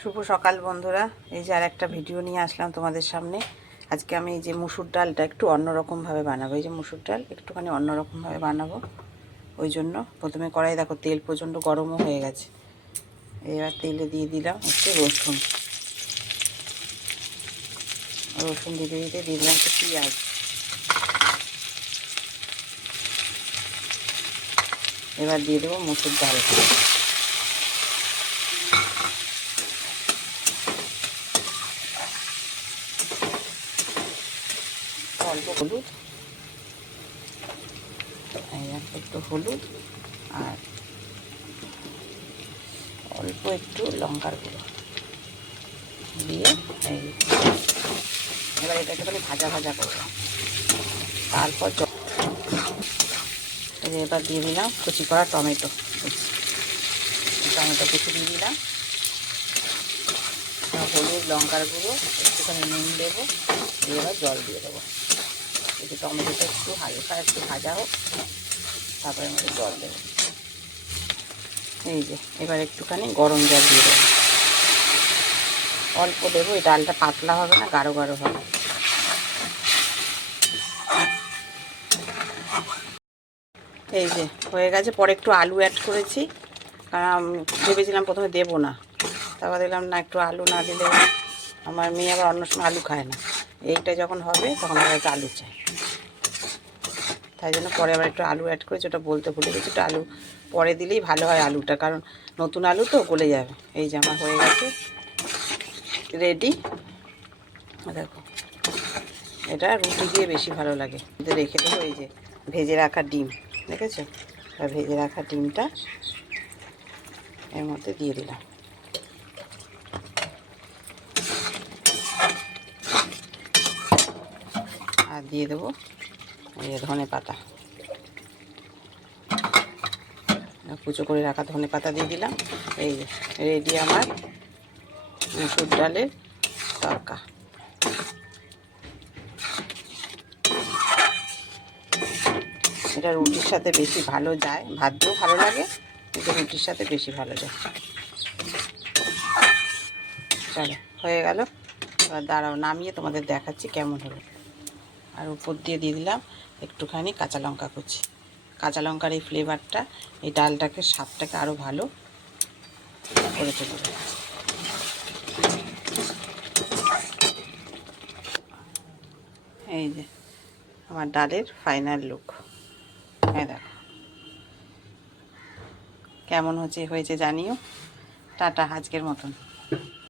শুভ সকাল বন্ধুরা। এই যে আর একটা ভিডিও নিয়ে আসলাম তোমাদের সামনে। আজকে আমি এই যে মুসুর ডালটা একটু অন্যরকমভাবে বানাবো। এই যে মুসুর ডাল, একটুখানি অন্যরকমভাবে বানাবো। ওই জন্য প্রথমে কড়াই, দেখো তেল প্রচণ্ড গরমও হয়ে গেছে। এবার তেলে দিয়ে দিলাম একটু রসুন। রসুন দিতে দিতে দিয়ে দিলাম একটু পেঁয়াজ। এবার দিয়ে দেবো মুসুর ডাল অল্প হলুদ। একটু হলুদ আর অল্প একটু লঙ্কার গুঁড়ো দিয়ে এই এবার এটা একটুখানি ভাজা ভাজা করব। তারপর এবার দিয়ে দিলাম কুচি করা টমেটো। টমেটো কুচি দিয়ে দিলাম। হলুদ, লঙ্কার গুঁড়ো, একটুখানি নুন দেবো, দিয়ে এবার জল দিয়ে দেবো। একটু টমেটোটা একটু হালকা একটু ভাজা হোক। তারপরে মধ্যে জল দেবো। এই যে, এবার একটুখানি গরম জল দিয়ে দেবো। অল্প দেবো, এই ডালটা পাতলা হবে না, গাঢ় গাঢ় হবে। এই যে, হয়ে গেছে। পরে একটু আলু অ্যাড করেছি। কারণ ভেবেছিলাম প্রথমে দেবো না। তারপর দেখলাম না, একটু আলু না দিলে আমার মেয়ে আবার অন্য সময় আলু খায় না। এইটা যখন হবে, তখন আবার একটু আলু চাই। তাই জন্য পরে আবার একটু আলু অ্যাড করেছি, ওটা বলতে ভুলে গেছি। একটু আলু পরে দিলেই ভালো হয় আলুটা, কারণ নতুন আলু তো গলে যাবে। এই জামা হয়ে গেছে। রেডি দেখো। এটা রুটি দিয়ে বেশি ভালো লাগে। রেখে দেবো এই যে ভেজে রাখা ডিম, দেখেছ? ভেজে রাখা ডিমটা এর মধ্যে দিয়ে দিলাম। আর দিয়ে দেবো ওই ধনে পাতা। কুচো করে রাখা ধনে পাতা দিয়ে দিলাম। এই রেডি আমার মুসুর ডালের তরকা। এটা রুটির সাথে বেশি ভালো যায় ভাত দিয়েও ভালো লাগে, কিন্তু রুটির সাথে বেশি ভালো যায়। চলো, হয়ে গেল। এবার দাঁড়াও, নামিয়ে তোমাদের দেখাচ্ছি কেমন হলো। আর উপর দিয়ে দিয়ে দিলাম একটুখানি কাঁচা লঙ্কা কুচি। কাঁচা লঙ্কার এই ফ্লেভারটা এই ডালটাকে স্বাদটাকে আরও ভালো করে তুলবে এই যে, আমার ডালের ফাইনাল লুক হ্যাঁ দেখো। কেমন হচ্ছে, হয়েছে জানিও। টাটা, আজকের মতন।